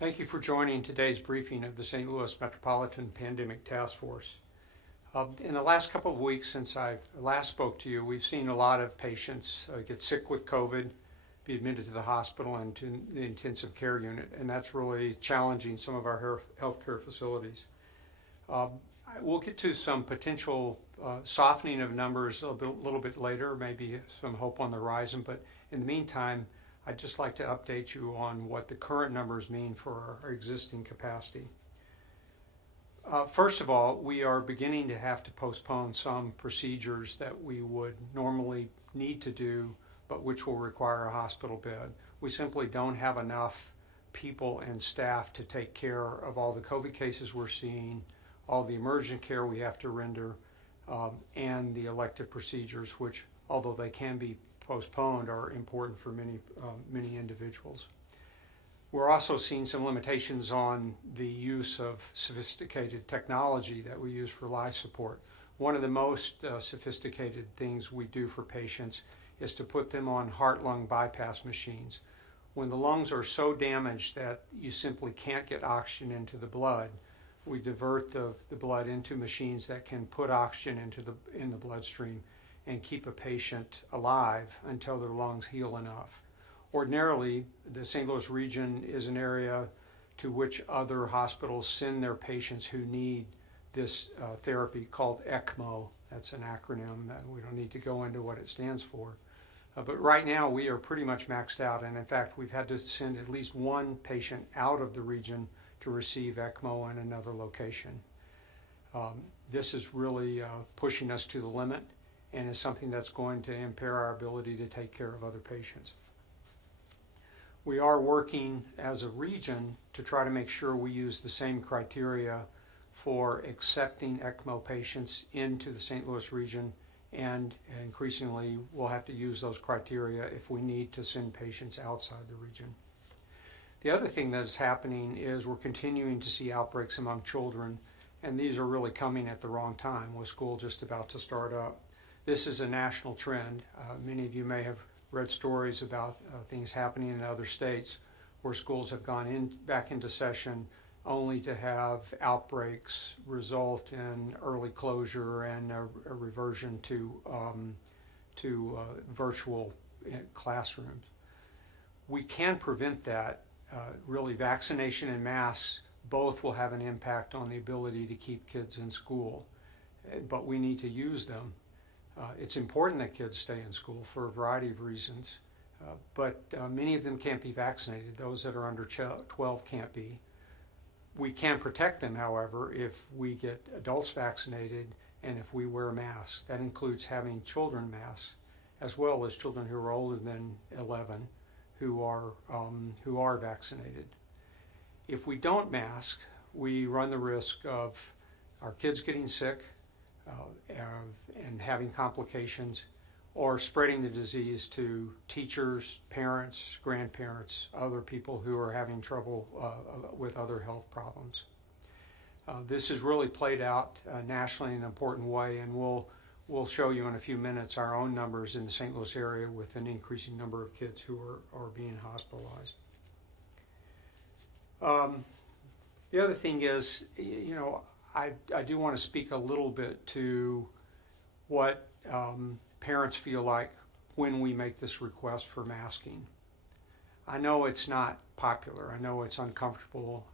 Thank you for joining today's briefing of the St. Louis Metropolitan Pandemic Task Force. In the last couple of weeks since I last spoke to you, we've seen a lot of patients get sick with COVID, be admitted to the hospital and to the intensive care unit, and that's really challenging some of our healthcare facilities. We'll get to some potential softening of numbers a little bit later, maybe some hope on the horizon, but in the meantime, I'd just like to update you on what the current numbers mean for our existing capacity. First of all, we are beginning to have to postpone some procedures that we would normally need to do, but which will require a hospital bed. We simply don't have enough people and staff to take care of all the COVID cases we're seeing, all the emergent care we have to render, and the elective procedures, which, although they can be postponed, are important for many individuals. We're also seeing some limitations on the use of sophisticated technology that we use for life support. One of the most sophisticated things we do for patients is to put them on heart-lung bypass machines. When the lungs are so damaged that you simply can't get oxygen into the blood, we divert the blood into machines that can put oxygen in the bloodstream and keep a patient alive until their lungs heal enough. Ordinarily, the St. Louis region is an area to which other hospitals send their patients who need this therapy called ECMO. That's an acronym that we don't need to go into what it stands for. But right now we are pretty much maxed out, and in fact we've had to send at least one patient out of the region to receive ECMO in another location. This is really pushing us to the limit, and is something that's going to impair our ability to take care of other patients. We are working as a region to try to make sure we use the same criteria for accepting ECMO patients into the St. Louis region, and increasingly we'll have to use those criteria if we need to send patients outside the region. The other thing that is happening is we're continuing to see outbreaks among children, and these are really coming at the wrong time with school just about to start up. This is a national trend. Many of you may have read stories about things happening in other states where schools have gone back into session only to have outbreaks result in early closure and a reversion to virtual classrooms. We can prevent that. Really, vaccination and masks both will have an impact on the ability to keep kids in school, but we need to use them. It's important that kids stay in school for a variety of reasons, but many of them can't be vaccinated. Those that are under 12 can't be. We can protect them, however, if we get adults vaccinated and if we wear masks. That includes having children masks, as well as children who are older than 11 who are vaccinated. If we don't mask, we run the risk of our kids getting sick, and having complications, or spreading the disease to teachers, parents, grandparents, other people who are having trouble with other health problems. This is really played out nationally in an important way, and we'll show you in a few minutes our own numbers in the St. Louis area with an increasing number of kids who are being hospitalized. The other thing is, I do want to speak a little bit to what parents feel like when we make this request for masking. I know it's not popular. I know it's uncomfortable.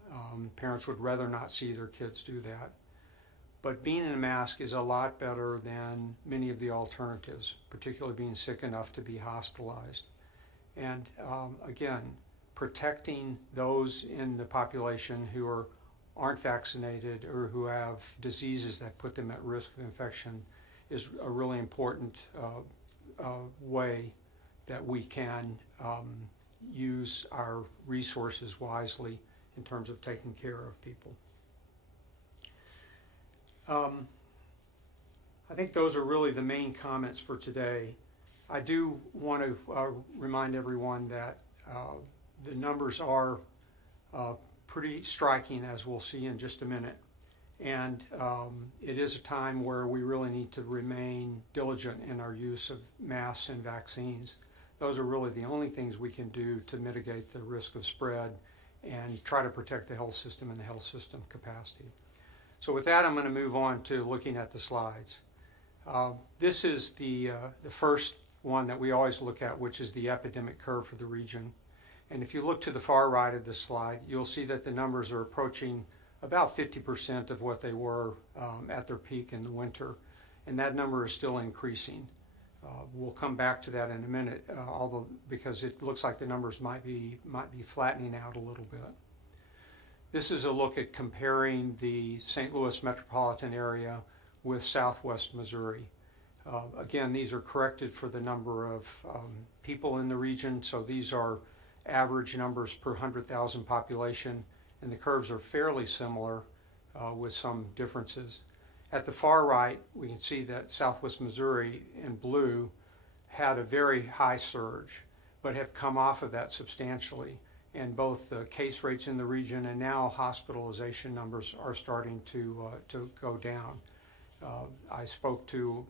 Parents would rather not see their kids do that. But being in a mask is a lot better than many of the alternatives, particularly being sick enough to be hospitalized. And again, protecting those in the population who aren't vaccinated or who have diseases that put them at risk of infection is a really important way that we can use our resources wisely in terms of taking care of people. I think those are really the main comments for today. I do want to remind everyone that the numbers are pretty striking, as we'll see in just a minute. And it is a time where we really need to remain diligent in our use of masks and vaccines. Those are really the only things we can do to mitigate the risk of spread and try to protect the health system and the health system capacity. So with that, I'm going to move on to looking at the slides. This is the first one that we always look at, which is the epidemic curve for the region. And if you look to the far right of the slide, you'll see that the numbers are approaching about 50% of what they were at their peak in the winter. And that number is still increasing. We'll come back to that in a minute, although because it looks like the numbers might be flattening out a little bit. This is a look at comparing the St. Louis metropolitan area with Southwest Missouri. Again, these are corrected for the number of people in the region, so these are average numbers per 100,000 population, and the curves are fairly similar with some differences. At the far right, we can see that Southwest Missouri in blue had a very high surge, but have come off of that substantially. And both the case rates in the region and now hospitalization numbers are starting to go down. I spoke to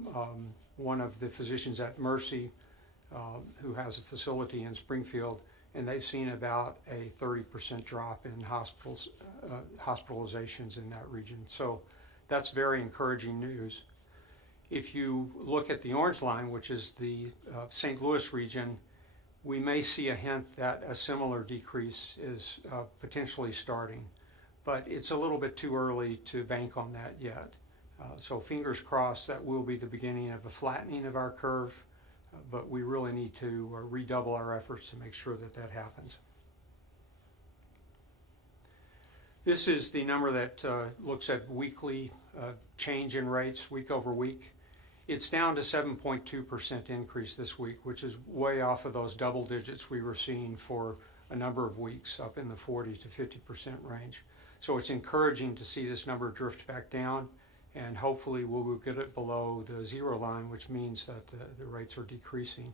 one of the physicians at Mercy who has a facility in Springfield, and they've seen about a 30% drop in hospitalizations in that region. So that's very encouraging news. If you look at the orange line, which is the St. Louis region, we may see a hint that a similar decrease is potentially starting, but it's a little bit too early to bank on that yet. So fingers crossed that will be the beginning of a flattening of our curve, but we really need to redouble our efforts to make sure that that happens. This is the number that looks at weekly change in rates week over week. It's down to 7.2% increase this week, which is way off of those double digits we were seeing for a number of weeks, up in the 40 to 50% range. So it's encouraging to see this number drift back down, and hopefully we'll get it below the zero line, which means that the rates are decreasing.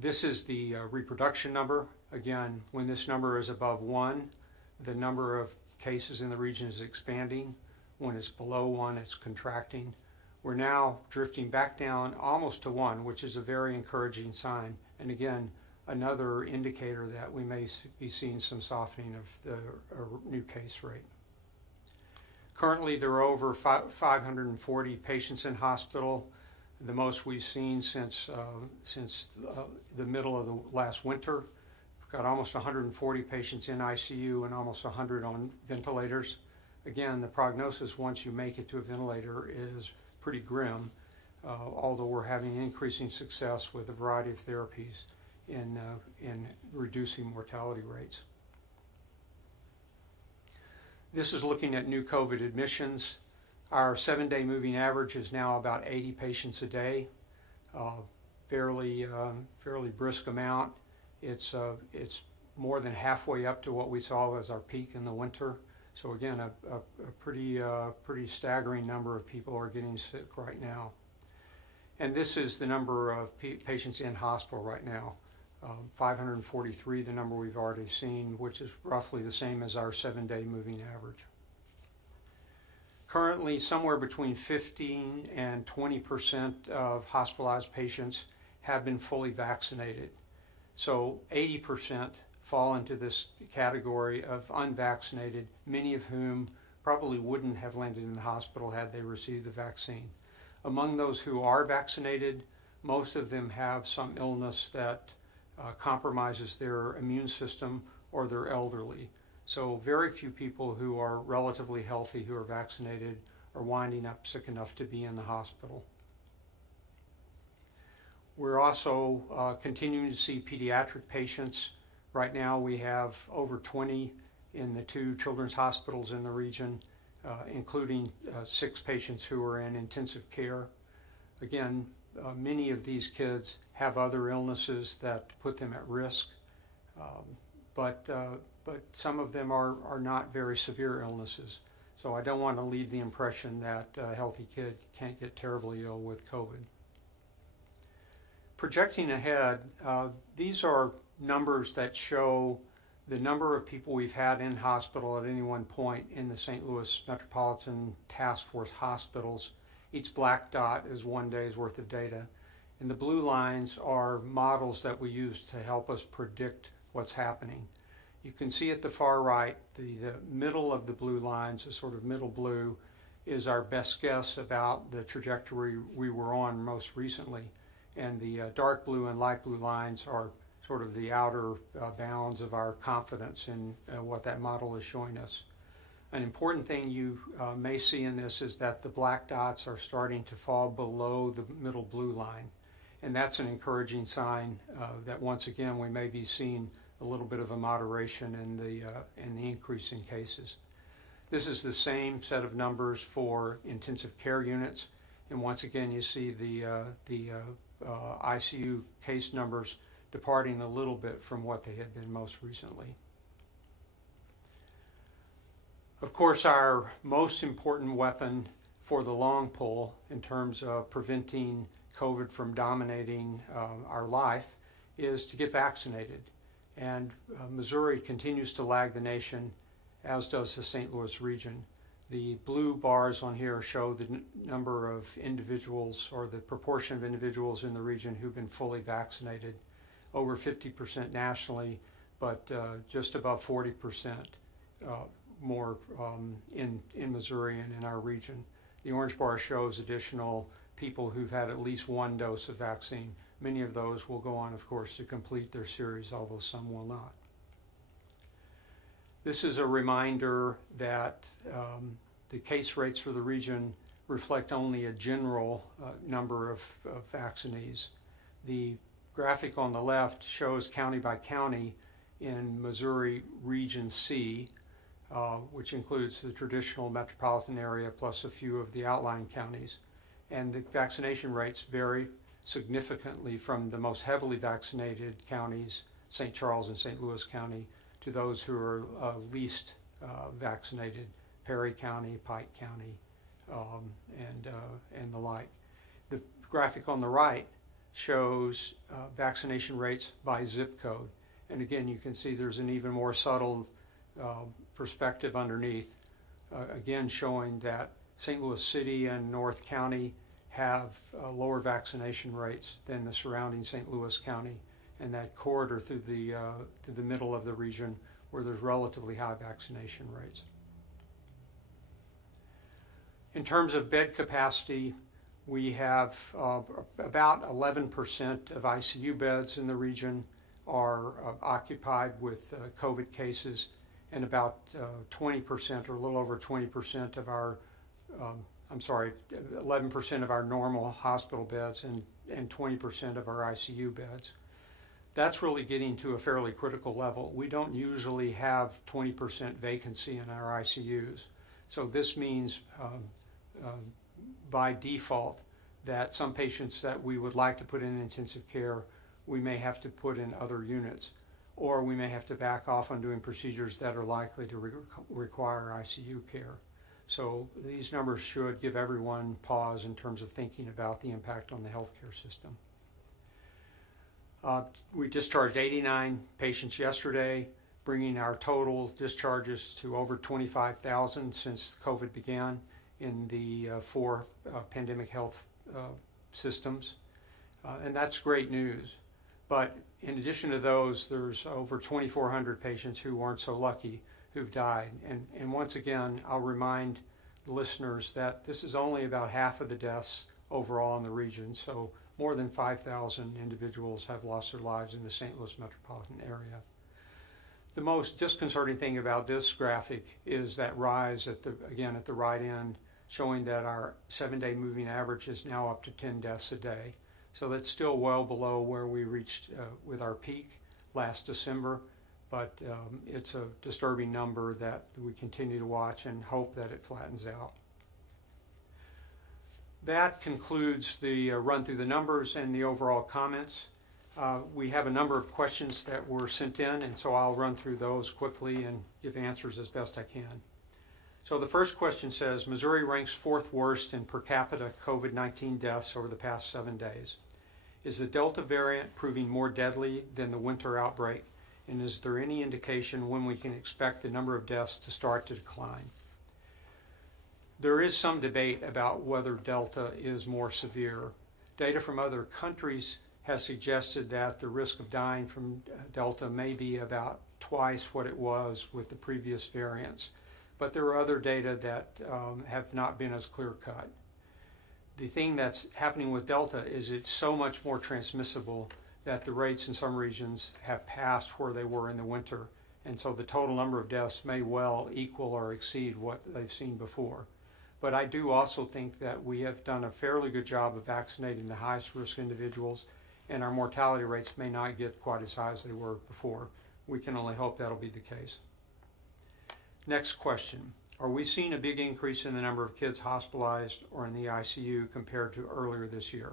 This is the reproduction number. Again, when this number is above 1, the number of cases in the region is expanding. When it's below 1, it's contracting. We're now drifting back down almost to 1, which is a very encouraging sign. And again, another indicator that we may be seeing some softening of the new case rate. Currently, there are over 540 patients in hospital, the most we've seen since the middle of the last winter. We've got almost 140 patients in ICU and almost 100 on ventilators. Again, the prognosis once you make it to a ventilator is pretty grim, although we're having increasing success with a variety of therapies in reducing mortality rates. This is looking at new COVID admissions. Our 7-day moving average is now about 80 patients a day, fairly brisk amount. It's more than halfway up to what we saw as our peak in the winter. So again, a pretty staggering number of people are getting sick right now. And this is the number of patients in hospital right now. 543, the number we've already seen, which is roughly the same as our 7-day moving average. Currently, somewhere between 15 and 20% of hospitalized patients have been fully vaccinated. So 80% fall into this category of unvaccinated, many of whom probably wouldn't have landed in the hospital had they received the vaccine. Among those who are vaccinated, most of them have some illness that compromises their immune system, or they're elderly. So very few people who are relatively healthy who are vaccinated are winding up sick enough to be in the hospital. We're also continuing to see pediatric patients. Right now we have over 20 in the 2 children's hospitals in the region, including 6 patients who are in intensive care. Again, many of these kids have other illnesses that put them at risk, but some of them are not very severe illnesses. So I don't want to leave the impression that a healthy kid can't get terribly ill with COVID. Projecting ahead, these are numbers that show the number of people we've had in hospital at any one point in the St. Louis Metropolitan Task Force hospitals. Each black dot is 1 day's worth of data. And the blue lines are models that we use to help us predict what's happening. You can see at the far right, the middle of the blue lines, the sort of middle blue, is our best guess about the trajectory we were on most recently. And the dark blue and light blue lines are sort of the outer bounds of our confidence in what that model is showing us. An important thing you may see in this is that the black dots are starting to fall below the middle blue line. And that's an encouraging sign that once again we may be seeing a little bit of a moderation in the increase in cases. This is the same set of numbers for intensive care units, and once again you see the ICU case numbers departing a little bit from what they had been most recently. Of course, our most important weapon for the long pull in terms of preventing COVID from dominating our life is to get vaccinated. And Missouri continues to lag the nation, as does the St. Louis region. The blue bars on here show the number of individuals or the proportion of individuals in the region who've been fully vaccinated, over 50% nationally, but just above 40% more in Missouri and in our region. The orange bar shows additional people who've had at least one dose of vaccine. Many of those will go on, of course, to complete their series, although some will not. This is a reminder that the case rates for the region reflect only a general number of vaccinees. The graphic on the left shows county by county in Missouri Region C, which includes the traditional metropolitan area plus a few of the outlying counties. And the vaccination rates vary significantly from the most heavily vaccinated counties, St. Charles and St. Louis County, to those who are least vaccinated, Perry County, Pike County, and the like. The graphic on the right shows vaccination rates by zip code. And again, you can see there's an even more subtle perspective underneath, again showing that St. Louis City and North County have lower vaccination rates than the surrounding St. Louis County, and that corridor through the middle of the region where there's relatively high vaccination rates. In terms of bed capacity, we have about 11% of ICU beds in the region are occupied with COVID cases, and about 20% or a little over 20% of our 11% of our normal hospital beds and 20% of our ICU beds. That's really getting to a fairly critical level. We don't usually have 20% vacancy in our ICUs. So this means by default that some patients that we would like to put in intensive care, we may have to put in other units, or we may have to back off on doing procedures that are likely to require ICU care. So these numbers should give everyone pause in terms of thinking about the impact on the healthcare system. We discharged 89 patients yesterday, bringing our total discharges to over 25,000 since COVID began in the 4 pandemic health systems. And that's great news. But in addition to those, there's over 2,400 patients who weren't so lucky who've died. And once again, I'll remind listeners that this is only about half of the deaths overall in the region. So more than 5,000 individuals have lost their lives in the St. Louis metropolitan area. The most disconcerting thing about this graphic is that rise at the right end, showing that our 7-day moving average is now up to 10 deaths a day. So that's still well below where we reached with our peak last December, but it's a disturbing number that we continue to watch and hope that it flattens out. That concludes the run through the numbers and the overall comments. We have a number of questions that were sent in, and so I'll run through those quickly and give answers as best I can. So the first question says, Missouri ranks 4th worst in per capita COVID-19 deaths over the past 7 days. Is the Delta variant proving more deadly than the winter outbreak? And is there any indication when we can expect the number of deaths to start to decline? There is some debate about whether Delta is more severe. Data from other countries has suggested that the risk of dying from Delta may be about twice what it was with the previous variants. But there are other data that have not been as clear-cut. The thing that's happening with Delta is it's so much more transmissible that the rates in some regions have passed where they were in the winter. And so the total number of deaths may well equal or exceed what they've seen before. But I do also think that we have done a fairly good job of vaccinating the highest risk individuals, and our mortality rates may not get quite as high as they were before. We can only hope that'll be the case. Next question. Are we seeing a big increase in the number of kids hospitalized or in the ICU compared to earlier this year?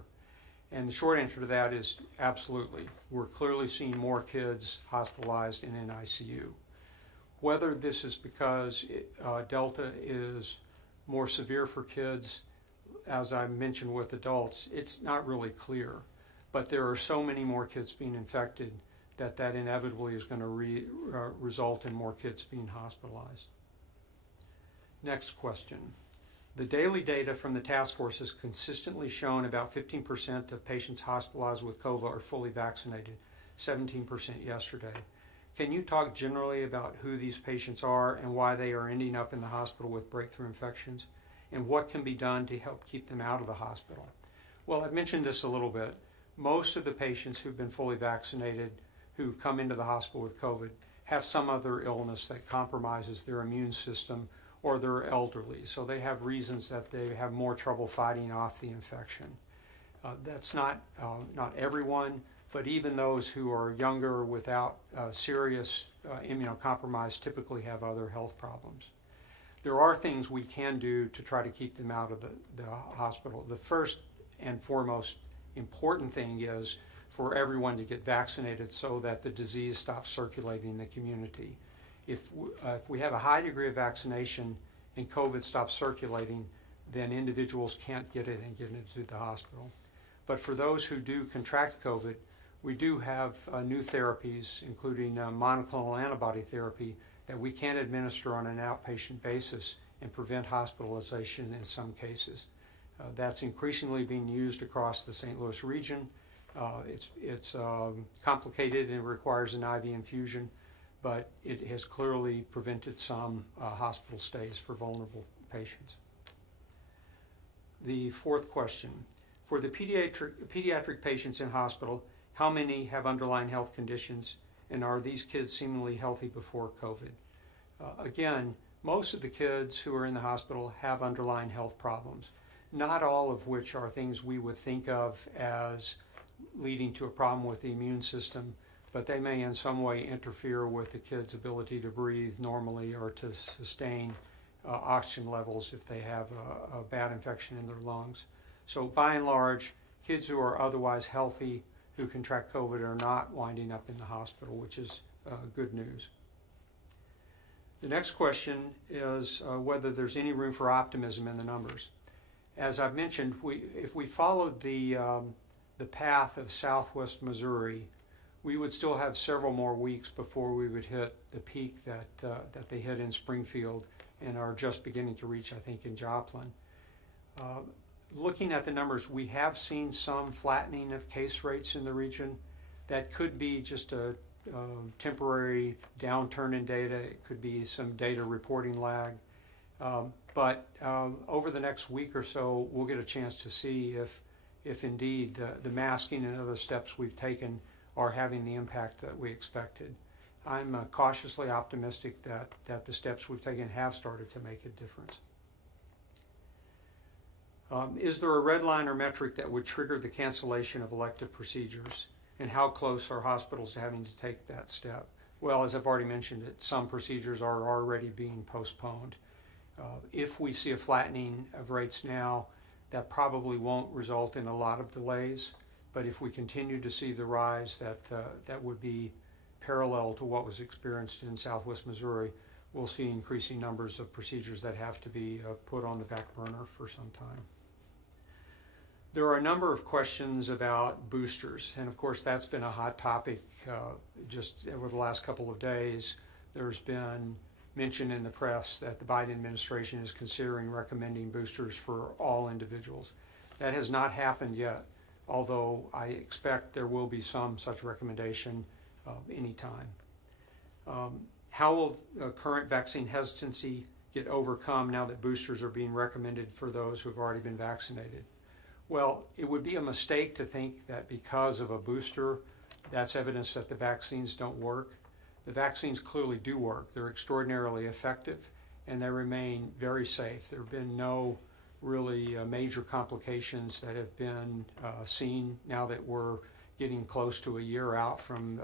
And the short answer to that is absolutely. We're clearly seeing more kids hospitalized and in ICU. Whether this is because Delta is more severe for kids, as I mentioned with adults, it's not really clear. But there are so many more kids being infected that inevitably is going to result in more kids being hospitalized. Next question. The daily data from the task force has consistently shown about 15% of patients hospitalized with COVID are fully vaccinated, 17% yesterday. Can you talk generally about who these patients are and why they are ending up in the hospital with breakthrough infections, and what can be done to help keep them out of the hospital? Well, I've mentioned this a little bit. Most of the patients who've been fully vaccinated who come into the hospital with COVID have some other illness that compromises their immune system, or they're elderly, so they have reasons that they have more trouble fighting off the infection. That's not everyone, but even those who are younger without serious immunocompromise typically have other health problems. There are things we can do to try to keep them out of the hospital. The first and foremost important thing is for everyone to get vaccinated so that the disease stops circulating in the community. If we have a high degree of vaccination and COVID stops circulating, then individuals can't get it and get into the hospital. But for those who do contract COVID, we do have new therapies, including monoclonal antibody therapy, that we can administer on an outpatient basis and prevent hospitalization in some cases. That's increasingly being used across the St. Louis region. It's complicated and requires an IV infusion, but it has clearly prevented some hospital stays for vulnerable patients. The fourth question, for the pediatric patients in hospital, how many have underlying health conditions, and are these kids seemingly healthy before COVID? Again, most of the kids who are in the hospital have underlying health problems, not all of which are things we would think of as leading to a problem with the immune system, but they may in some way interfere with the kid's ability to breathe normally or to sustain oxygen levels if they have a bad infection in their lungs. So by and large, kids who are otherwise healthy who contract COVID are not winding up in the hospital, which is good news. The next question is whether there's any room for optimism in the numbers. As I've mentioned, if we followed the path of Southwest Missouri, we would still have several more weeks before we would hit the peak that they hit in Springfield and are just beginning to reach, I think, in Joplin. Looking at the numbers, we have seen some flattening of case rates in the region. That could be just a temporary downturn in data. It could be some data reporting lag. But over the next week or so, we'll get a chance to see if indeed the masking and other steps we've taken are having the impact that we expected. I'm cautiously optimistic that the steps we've taken have started to make a difference. Is there a red line or metric that would trigger the cancellation of elective procedures? And how close are hospitals to having to take that step? Well, as I've already mentioned, some procedures are already being postponed. If we see a flattening of rates now, that probably won't result in a lot of delays. But if we continue to see the rise that would be parallel to what was experienced in Southwest Missouri, we'll see increasing numbers of procedures that have to be put on the back burner for some time. There are a number of questions about boosters, and of course that's been a hot topic just over the last couple of days. There's been mention in the press that the Biden administration is considering recommending boosters for all individuals. That has not happened yet, although I expect there will be some such recommendation anytime. How will current vaccine hesitancy get overcome now that boosters are being recommended for those who have already been vaccinated? Well, it would be a mistake to think that because of a booster, that's evidence that the vaccines don't work. The vaccines clearly do work. They're extraordinarily effective, and they remain very safe. There have been no really major complications that have been seen now that we're getting close to a year out from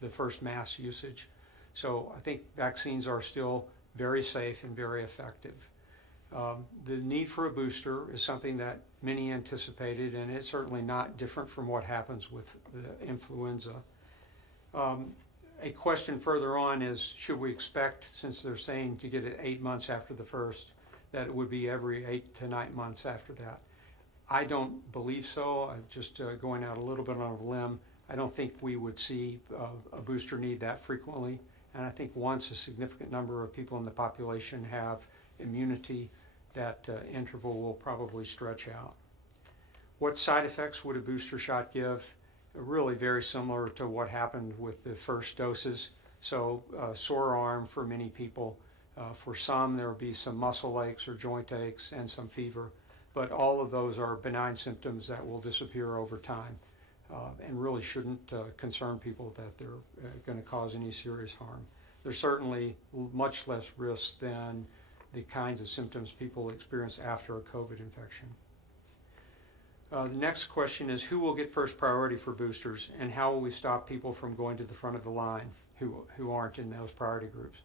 the first mass usage. So I think vaccines are still very safe and very effective. The need for a booster is something that many anticipated, and it's certainly not different from what happens with the influenza. A question further on is, should we expect, since they're saying to get it 8 months after the first, that it would be every 8 to 9 months after that? I don't believe so. I'm just going out a little bit on a limb. I don't think we would see a booster need that frequently. And I think once a significant number of people in the population have immunity, that interval will probably stretch out. What side effects would a booster shot give? Really very similar to what happened with the first doses. So sore arm for many people. For some, there will be some muscle aches or joint aches and some fever. But all of those are benign symptoms that will disappear over time and really shouldn't concern people that they're going to cause any serious harm. There's certainly much less risk than the kinds of symptoms people experience after a COVID infection. The next question is, who will get first priority for boosters, and how will we stop people from going to the front of the line who aren't in those priority groups?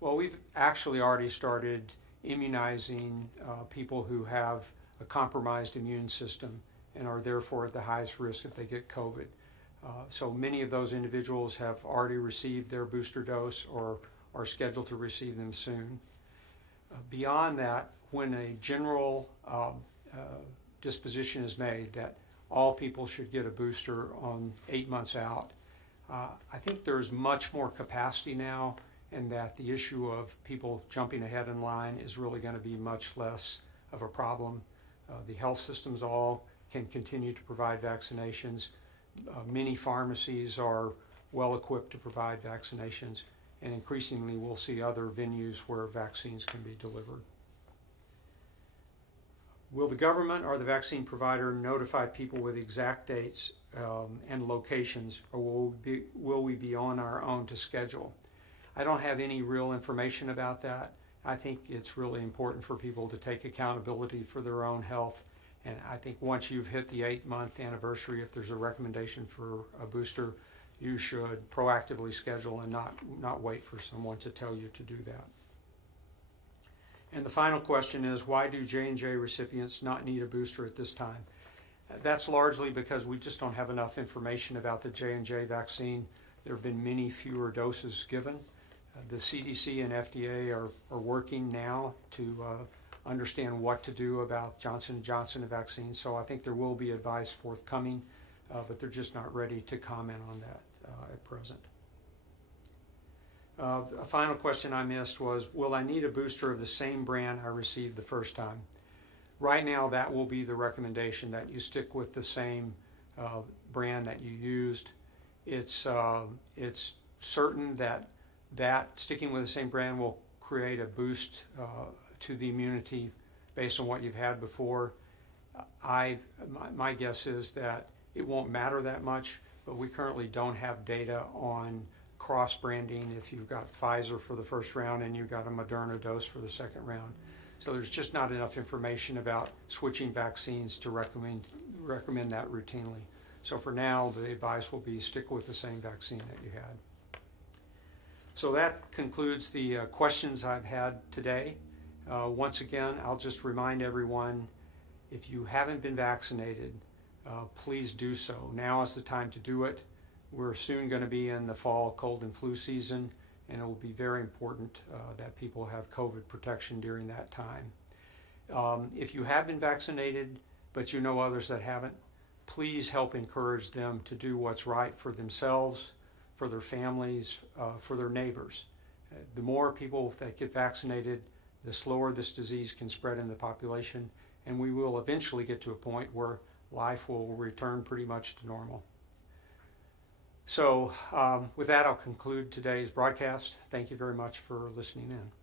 Well, we've actually already started immunizing people who have a compromised immune system and are therefore at the highest risk if they get COVID. So many of those individuals have already received their booster dose or are scheduled to receive them soon. Beyond that, when a general disposition is made that all people should get a booster on 8 months out, I think there's much more capacity now, and that the issue of people jumping ahead in line is really going to be much less of a problem. The health systems all can continue to provide vaccinations. Many pharmacies are well equipped to provide vaccinations, and increasingly we'll see other venues where vaccines can be delivered. Will the government or the vaccine provider notify people with exact dates and locations, or will we be on our own to schedule? I don't have any real information about that. I think it's really important for people to take accountability for their own health. And I think once you've hit the 8-month anniversary, if there's a recommendation for a booster, you should proactively schedule and not wait for someone to tell you to do that. And the final question is, why do J&J recipients not need a booster at this time? That's largely because we just don't have enough information about the J&J vaccine. There have been many fewer doses given. The CDC and FDA are working now to understand what to do about Johnson & Johnson vaccine, so I think there will be advice forthcoming, but they're just not ready to comment on that at present. A final question I missed was, will I need a booster of the same brand I received the first time? Right now, that will be the recommendation, that you stick with the same brand that you used. It's certain that sticking with the same brand will create a boost to the immunity based on what you've had before. My guess is that it won't matter that much, but we currently don't have data on cross-branding if you've got Pfizer for the first round and you've got a Moderna dose for the second round. So there's just not enough information about switching vaccines to recommend that routinely. So for now, the advice will be stick with the same vaccine that you had. So that concludes the questions I've had today. Once again, I'll just remind everyone, if you haven't been vaccinated, please do so. Now is the time to do it. We're soon going to be in the fall cold and flu season, and it will be very important that people have COVID protection during that time. If you have been vaccinated, but you know others that haven't, please help encourage them to do what's right for themselves, for their families, for their neighbors. The more people that get vaccinated, the slower this disease can spread in the population, and we will eventually get to a point where life will return pretty much to normal. So with that, I'll conclude today's broadcast. Thank you very much for listening in.